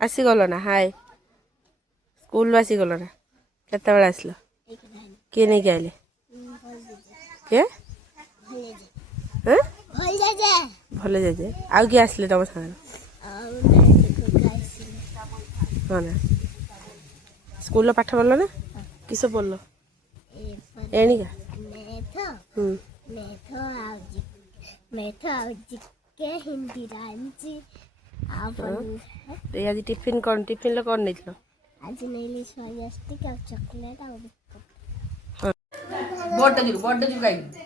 ଆସିଗଲ ନା ହାଏ ସ୍କୁଲରୁ ଆସିଗଲ ନା କେତେବେଳେ ଆସିଲ କିଏ ନେଇକି ଆଇଲେ କିଏ ଭଲ ଜେଜେ ଆଉ କିଏ ଆସିଲେ ତମ ସାଙ୍ଗରେ ହଁ ନା ସ୍କୁଲର ପାଠ ପଢ଼ିଲ ନା କିସ ପଢ଼ିଲ ଏଣିକା ହିନ୍ଦୀ ରାଞ୍ଚି ଆଜି ଟିଫିନ୍ କ'ଣ ଟିଫିନ୍ରେ କ'ଣ ନେଇଥିଲ ଆଜି ନେଇଲି ସୋୟା ଷ୍ଟିକ୍ ଆଉ ଚକୋଲେଟ୍ ଆଉ ବିସ୍କୁଟ୍ ବଡ଼ଟା ଯିବୁ କାହିଁକି